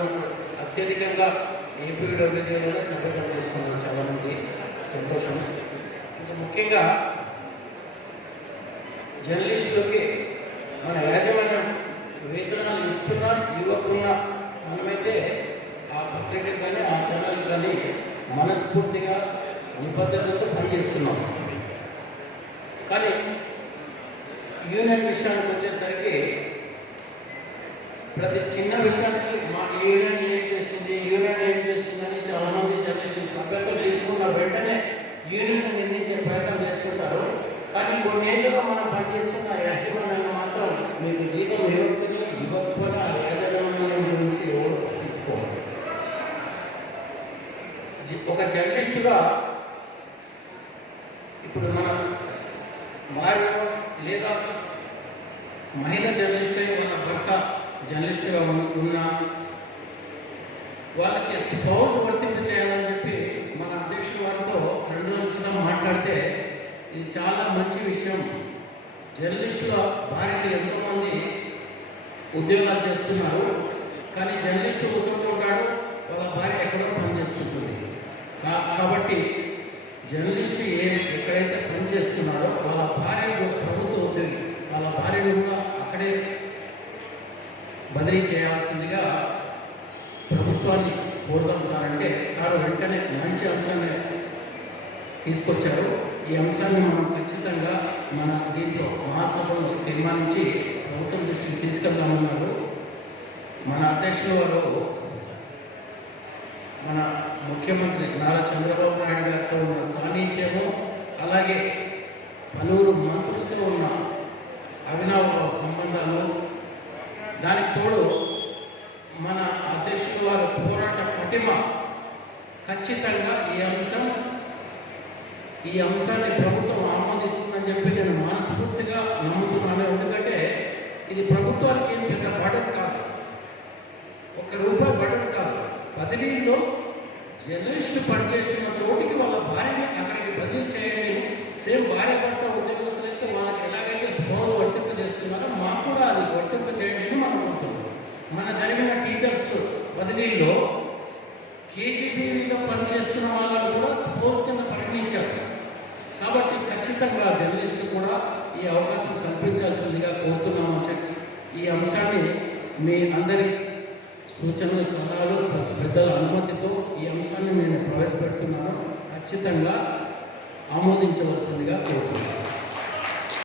కృషి అత్యధికంగా ఏపీడబ్ల్యూడీలోనే సంఘటన చేసుకున్నారు చాలామంది సంతోషం. ముఖ్యంగా జర్నలిస్టులకి మన యాజమాన్యం వేతనాలు ఇస్తున్న యువకున్న మనమైతే ఆ పత్రిక కానీ ఆ ఛానల్ కానీ మనస్ఫూర్తిగా నిబద్ధతతో పనిచేస్తున్నాం. కానీ యూనియన్ విషయానికి వచ్చేసరికి ప్రతి చిన్న విషయానికి మా యూనియన్ ఏం చేస్తుంది యూరియన్ ఏం చేస్తుందని చాలామంది జనరేషన్ సభ్యత్వం తీసుకున్న వెంటనే యూరియన్ నిందించే ప్రయత్నం చేస్తుంటారు. కానీ కొన్నేళ్ళుగా మనం పనిచేస్తున్న యాజమాన్యాన్ని మాత్రం మీకు జీతం ఇవ్వకపోయినా ఇవ్వకపోయినా ఆ యాజమాన్యం గురించి ఎవరు పట్టించుకోవాలి ఒక జర్నలిస్టుగా ఇప్పుడు మనం వారు లేదా మహిళా జర్నలిస్ట్ అయి వాళ్ళ భర్త జర్నలిస్ట్గా ఉన్నా వాళ్ళకి స్పౌజ్ వర్తింప చేయాలని చెప్పి మన అధ్యక్షుల వారితో రెండు రోజుల క్రితం మాట్లాడితే ఇది చాలా మంచి విషయం. జర్నలిస్టుల భార్యలు ఎంతోమంది ఉద్యోగాలు చేస్తున్నారు కానీ జర్నలిస్టు ఉంటాడు వాళ్ళ భార్య ఎక్కడో పనిచేస్తుంటుంది. కా కాబట్టి జర్నలిస్ట్ ఏ ఎక్కడైతే పనిచేస్తున్నాడో వాళ్ళ భార్య కూడా ప్రభుత్వ ఉద్యోగి వాళ్ళ భార్యను కూడా అక్కడే బదిలీ చేయాల్సిందిగా ప్రభుత్వాన్ని కోరుదాం సార్ అంటే సార్ వెంటనే మంచి అంశాన్ని తీసుకొచ్చారు. ఈ అంశాన్ని మనం ఖచ్చితంగా మన దీంట్లో మహాసభలో తీర్మానించి ప్రభుత్వం దృష్టికి తీసుకెళ్దామన్నారు. మన అధ్యక్షుల వారు మన ముఖ్యమంత్రి నారా చంద్రబాబు నాయుడు గారితో ఉన్న సాన్నిధ్యము అలాగే పలువురు మంత్రులతో అధ్యక్షుల వారి పోరాట పటిమ ఖచ్చితంగా ఈ అంశం ఈ అంశాన్ని ప్రభుత్వం ఆమోదిస్తుందని చెప్పి నేను మనస్ఫూర్తిగా నమ్ముతున్నాను. ఎందుకంటే ఇది ప్రభుత్వానికి ఏం పెద్ద బటన్ కాదు. ఒక రూపాయి బటన్ కాదు. బదిలీలో జర్నలిస్ట్ పనిచేస్తున్న చోటికి వాళ్ళ భార్యని అక్కడికి బదిలీ చేయండి. సేమ్ భార్య పట్ల ఉద్యోగస్తులైతే వాళ్ళకి ఎలాగైతే స్పోన్ వర్తింప చేస్తున్నారో మాకు కూడా అది వర్తింప చేయండి అని మనం అనుకుంటున్నాం మన జరిగిన టీచర్స్ బదిలీలో కేజీటీవీగా పనిచేస్తున్న వాళ్ళని కూడా స్పోర్ట్స్ కింద ప్రకటించారు. కాబట్టి ఖచ్చితంగా జర్నలిస్టులు కూడా ఈ అవకాశం కల్పించాల్సిందిగా కోరుతున్నామని చెప్పి ఈ అంశాన్ని మీ అందరి సూచనలు సలహాలు ప్లస్ పెద్దల అనుమతితో ఈ అంశాన్ని నేను ప్రవేశపెడుతున్నాను. ఖచ్చితంగా ఆమోదించవలసిందిగా కోరుతున్నాను.